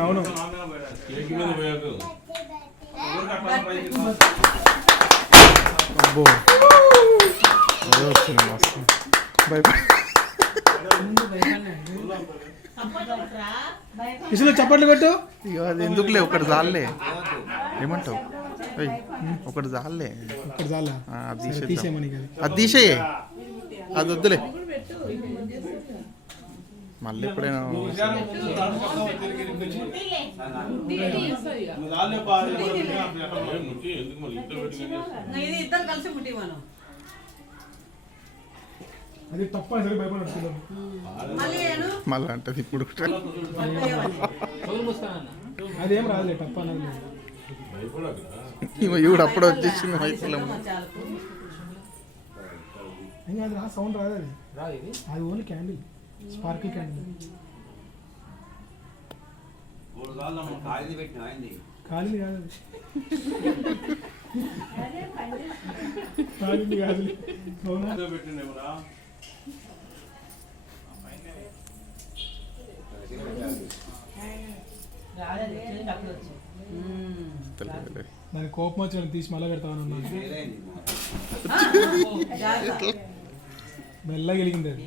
అవును అబ్బో వచ్చింది మస్తు ఇసులో చప్పట్లు కొట్టు ఇక అది ఎందుకులే ఒకటి చాలే ఏమంటావు ఒకటి చాలే ఒకటి చాలా అది తీసేయే అది వద్దులే మళ్ళీ ఎప్పుడైనా అది తప్పనిసరి భయపడుతున్నాం మళ్ళీ అంటది ఇప్పుడు అదేం రాదులే తప్ప ఇవిడు అప్పుడు వచ్చేసింది మైసలం అది రా సౌండ్ రాదు అది అది ఓన్లీ క్యాండిల్ స్పార్కిల్ క్యాండిల్ కాలింది కాదు కాలింది కాదు దాని కోపం వచ్చి తీసి మళ్ళా పెడతామని మెల్లగా వెలిగింది అది